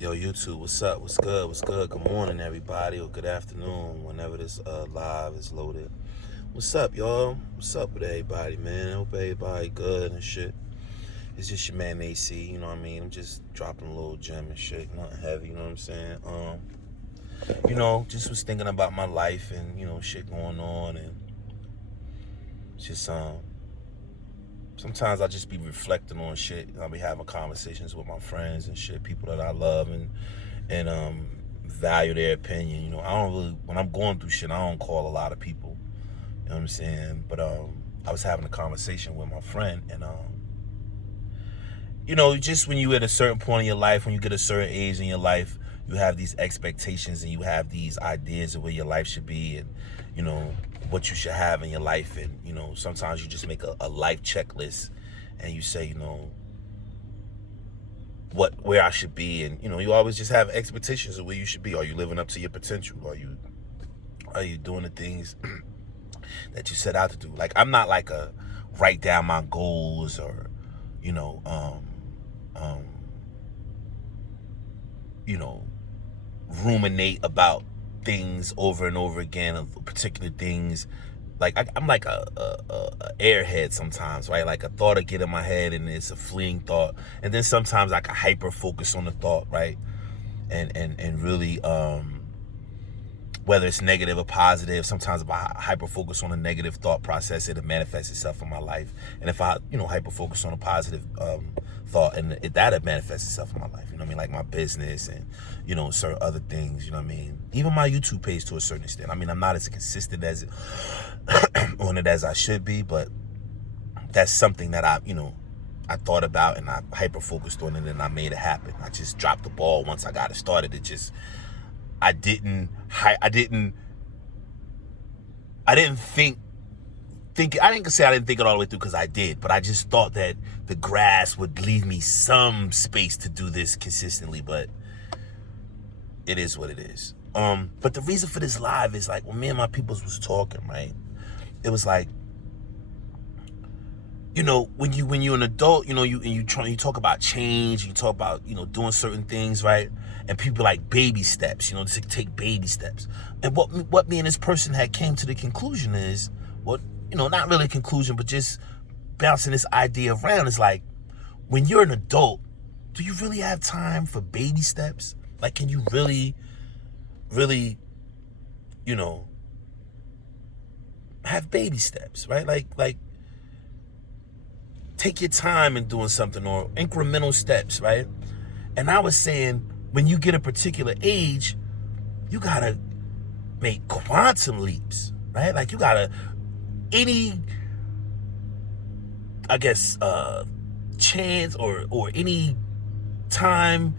Yo, YouTube, what's up? What's good? What's good? Good morning, everybody, or good afternoon, whenever this live is loaded. What's up, y'all? What's up with everybody, man? I hope everybody good and shit. It's just your man AC, you know what I mean? I'm just dropping a little gem and shit, nothing heavy, you know what I'm saying? Just was thinking about my life and, shit going on, and just sometimes I just be reflecting on shit. I'll be having conversations with my friends and shit, people that I love and value their opinion. I don't really, when I'm going through shit, I don't call a lot of people. You know what I'm saying? But I was having a conversation with my friend, and just when you at a certain point in your life, when you get a certain age in your life, you have these expectations and you have these ideas of where your life should be, and what you should have in your life. And sometimes you just make a life checklist and you say, where I should be, and you always just have expectations of where you should be. Are you living up to your potential? Are you doing the things that you set out to do? Like, I'm not like a write down my goals or ruminate about things over and over again, of particular things. Like, I'm like a airhead sometimes, right? Like, a thought will get in my head and it's a fleeting thought, and then sometimes I can hyper focus on the thought, right? And really, whether it's negative or positive, sometimes if I hyper focus on a negative thought process, it'll manifest itself in my life. And if I hyper focus on a positive thought, and that'll manifest itself in my life, like my business and certain other things, even my YouTube page to a certain extent. I'm not as consistent as on it as I should be, but that's something that I thought about, and I hyper focused on it, and I made it happen. I just dropped the ball once I got it started. I didn't say I didn't think it all the way through, because I did, but I just thought that the grass would leave me some space to do this consistently. But it is what it is. But the reason for this live is, like, when me and my peoples was talking, right? It was like, when you're an adult, you talk about change, you talk about doing certain things, right? And people like baby steps, just take baby steps. And what me and this person had came to the conclusion is, not really a conclusion, but just bouncing this idea around, is like, when you're an adult, do you really have time for baby steps? Like, can you really have baby steps, right? Like take your time in doing something, or incremental steps, right? And I was saying, when you get a particular age, you gotta make quantum leaps, right? Like, you gotta, any, I guess, chance or any time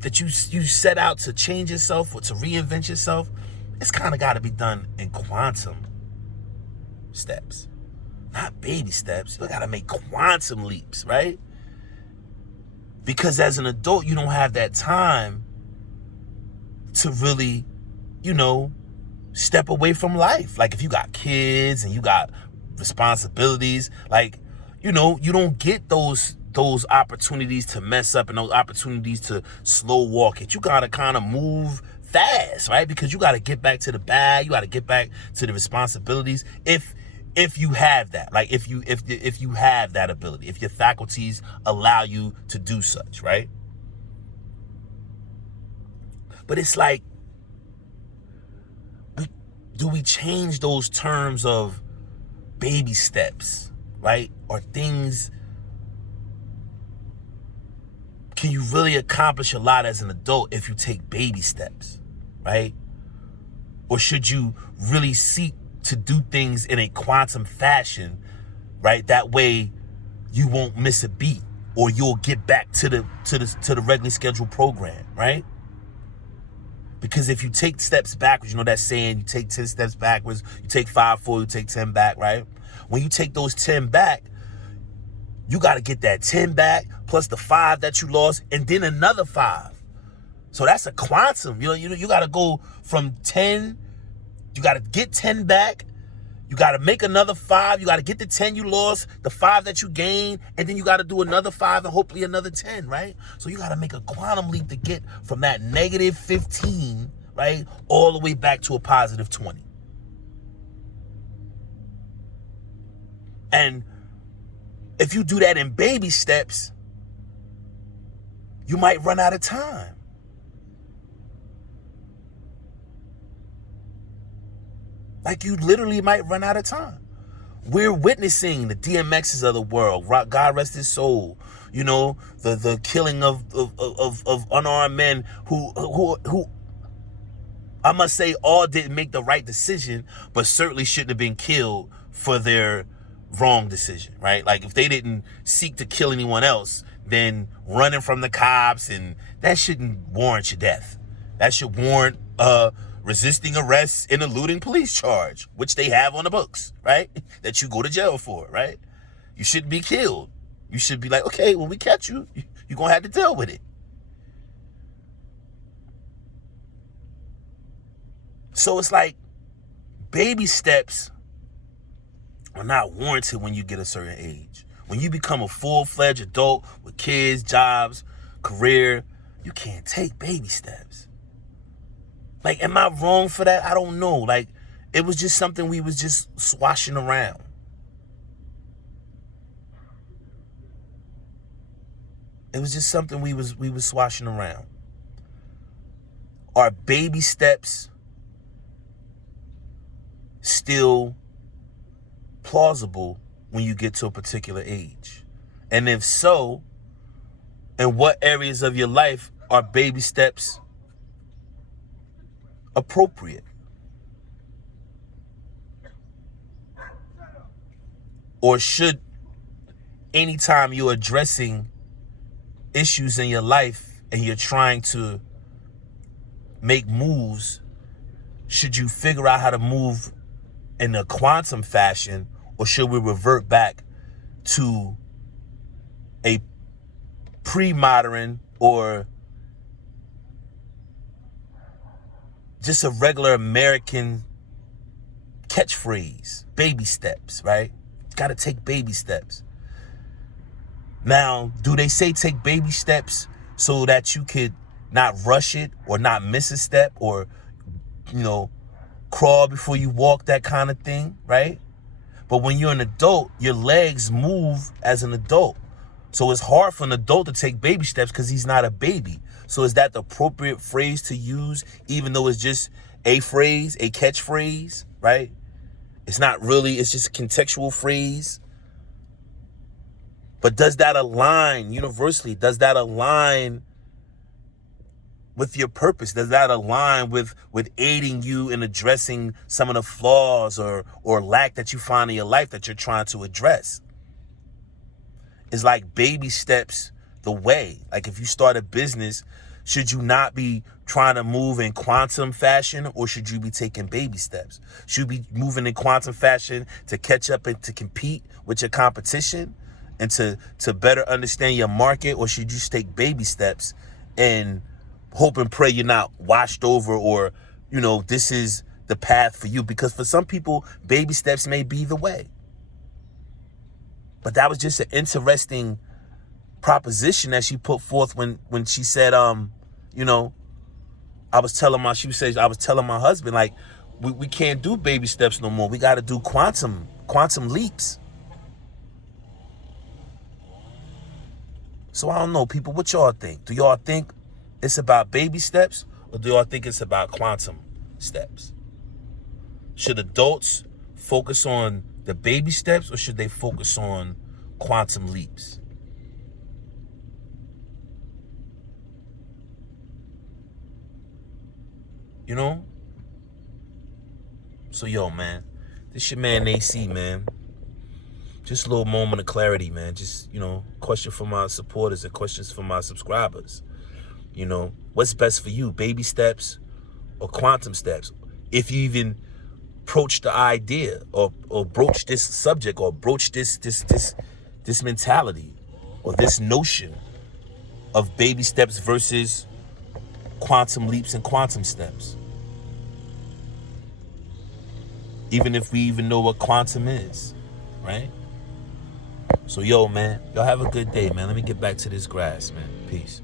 that you set out to change yourself or to reinvent yourself, it's kind of got to be done in quantum steps, not baby steps. You got to make quantum leaps, right? Because as an adult, you don't have that time to really, step away from life. Like, if you got kids and you got responsibilities, like, you don't get those opportunities to mess up and those opportunities to slow walk it. You got to kind of move fast, right? Because you got to get back to the bag. You got to get back to the responsibilities. If you have that, like, if you have that ability, if your faculties allow you to do such, right? But it's like, do we change those terms of baby steps, right? Or things? Can you really accomplish a lot as an adult if you take baby steps, right? Or should you really seek to do things in a quantum fashion, right? That way you won't miss a beat, or you'll get back to the regularly scheduled program, right? Because if you take steps backwards, that saying, you take 10 steps backwards, you take 5 forward, you take 10 back, right? When you take those 10 back, you got to get that 10 back plus the 5 that you lost, and then another 5. So that's a quantum. You got to go from 10. You got to get 10 back. You got to make another 5. You got to get the 10 you lost, the 5 that you gained, and then you got to do another 5 and hopefully another 10, right? So you got to make a quantum leap to get from that negative 15, right, all the way back to a positive 20. And if you do that in baby steps, you might run out of time. Like, you literally might run out of time. We're witnessing the DMXs of the world, God rest his soul, you know, the killing of unarmed men who I must say all didn't make the right decision, but certainly shouldn't have been killed for their wrong decision, right? Like, if they didn't seek to kill anyone else, then running from the cops, and that shouldn't warrant your death. That should warrant resisting arrest and eluding police charge, which they have on the books, right? That you go to jail for, right? You shouldn't be killed. You should be like, okay, when we catch you, you're going to have to deal with it. So it's like baby steps are not warranted when you get a certain age. When you become a full-fledged adult with kids, jobs, career, you can't take baby steps. Like, am I wrong for that? I don't know. Like, it was just something we was just swashing around. It was just something we was swashing around. Are baby steps still plausible when you get to a particular age? And if so, in what areas of your life are baby steps appropriate? Or should, anytime you're addressing issues in your life and you're trying to make moves, should you figure out how to move in a quantum fashion, or should we revert back to a pre-modern or just a regular American catchphrase? Baby steps, right? Got to take baby steps. Now, do they say take baby steps so that you could not rush it or not miss a step, or, you know, crawl before you walk, that kind of thing, right? But when you're an adult, your legs move as an adult. So it's hard for an adult to take baby steps because he's not a baby. So is that the appropriate phrase to use, even though it's just a phrase, a catchphrase, right? It's not really, it's just a contextual phrase. But does that align universally? Does that align with your purpose? Does that align with aiding you in addressing some of the flaws or lack that you find in your life that you're trying to address? It's like baby steps the way. Like, if you start a business, should you not be trying to move in quantum fashion, or should you be taking baby steps? Should you be moving in quantum fashion to catch up and to compete with your competition and to better understand your market, or should you just take baby steps and hope and pray you're not washed over, or, you know, this is the path for you? Because for some people, baby steps may be the way. But that was just an interesting proposition that she put forth when she said, you know, I was telling my husband, like, we can't do baby steps no more. We got to do quantum leaps. So I don't know, people, what y'all think? Do y'all think it's about baby steps, or do y'all think it's about quantum steps? Should adults focus on the baby steps, or should they focus on quantum leaps? You know? So, yo, man, this your man AC, man. Just a little moment of clarity, man. Just, you know, question for my supporters and questions for my subscribers. You know, what's best for you, baby steps or quantum steps? If you even broach the idea or broach this subject, or broach this mentality or this notion of baby steps versus quantum leaps and quantum steps. even if we even know what quantum is, right? So, yo, man, y'all have a good day, man. Let me get back to this grass, man. Peace.